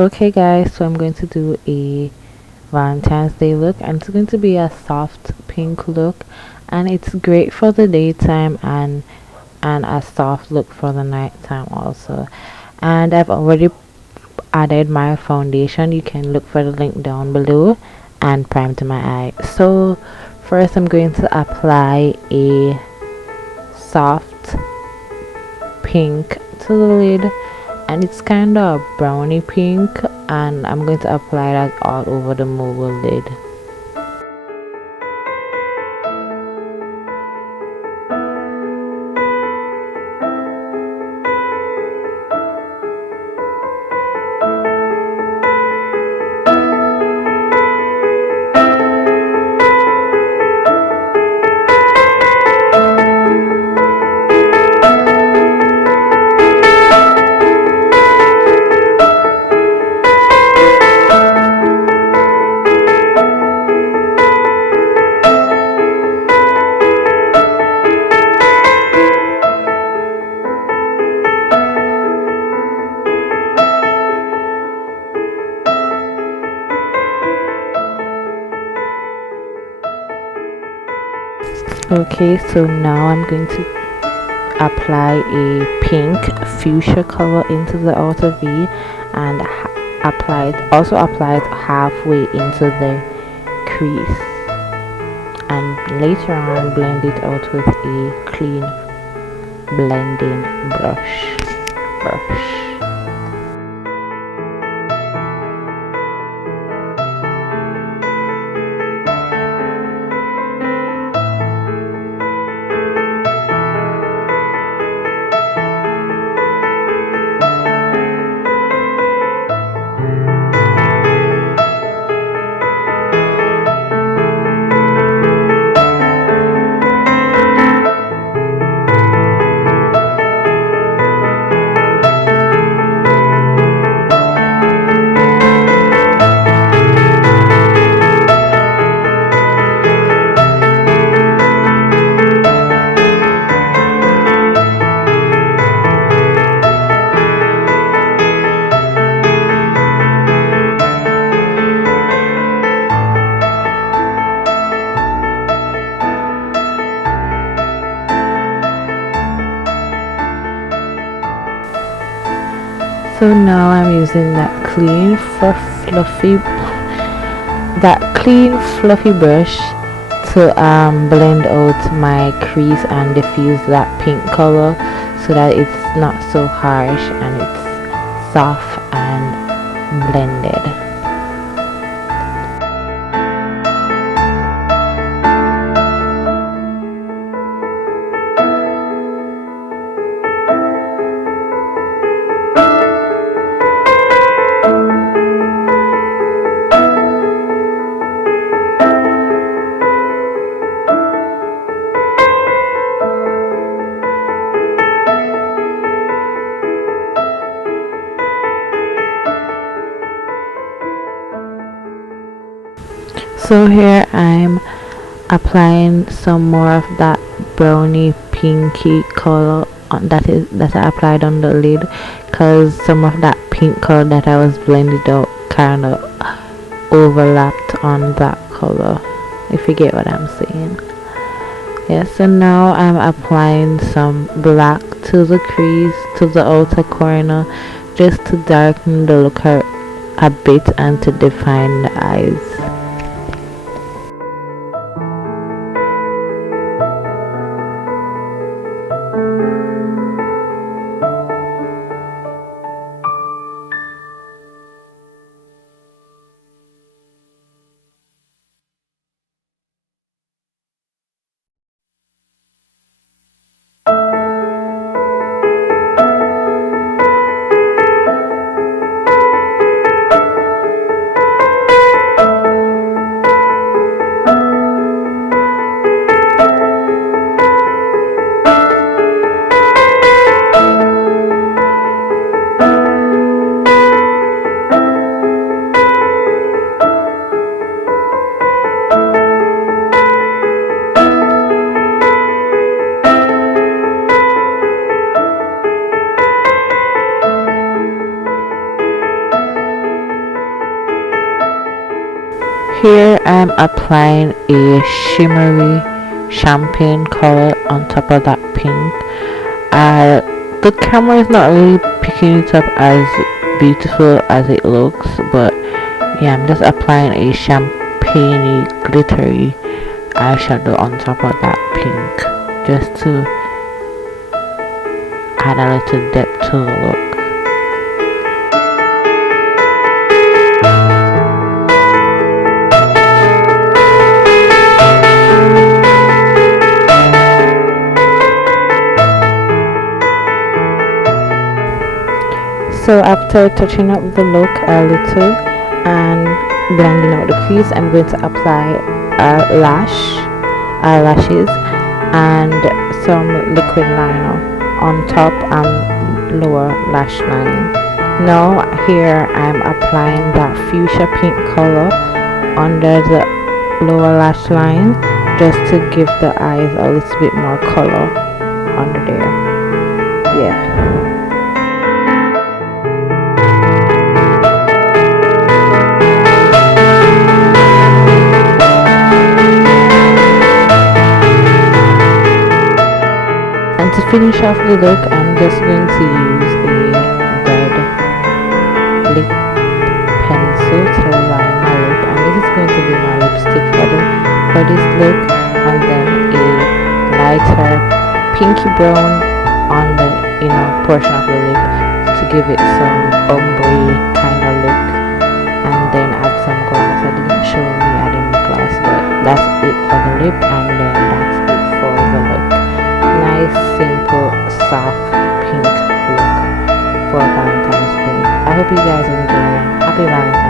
Okay guys, so I'm going to do a Valentine's Day look, and it's going to be a soft pink look, and it's great for the daytime and a soft look for the nighttime also. And I've already added my foundation. You can look for the link down below, and primed my eye. So first I'm going to apply a soft pink to the lid, and it's kind of browny pink, and I'm going to apply that all over the mobile lid. Okay, so now I'm going to apply a pink fuchsia color into the outer V, and apply it halfway into the crease, and later on blend it out with a clean blending brush. So now I'm using that clean fluffy brush to blend out my crease and diffuse that pink color, so that it's not so harsh and it's soft and blended. So here I'm applying some more of that browny pinky color that I applied on the lid, because some of that pink color that I was blended out kind of overlapped on that color, if you get what I'm saying. Yeah, so now I'm applying some black to the crease, to the outer corner, just to darken the look a bit and to define the eyes. Here I'm applying a shimmery champagne color on top of that pink. The camera is not really picking it up as beautiful as it looks, but yeah, I'm just applying a champagne glittery eyeshadow on top of that pink just to add a little depth to the look. So after touching up the look a little and blending out the crease, I'm going to apply eyelashes and some liquid liner on top and lower lash line. Now here I'm applying that fuchsia pink color under the lower lash line just to give the eyes a little bit more color under there. Yeah. To finish off the look, I'm just going to use a red lip pencil to line my lip, and this is going to be my lipstick for this look, and then a lighter pinky brown on the inner portion of the lip to give it some ombre kind of look, and then add some gloss. I didn't show me adding gloss, but that's it for the lip, and then that's it for the look. Nice, simple, soft pink look for Valentine's Day. I hope you guys enjoy. Happy Valentine's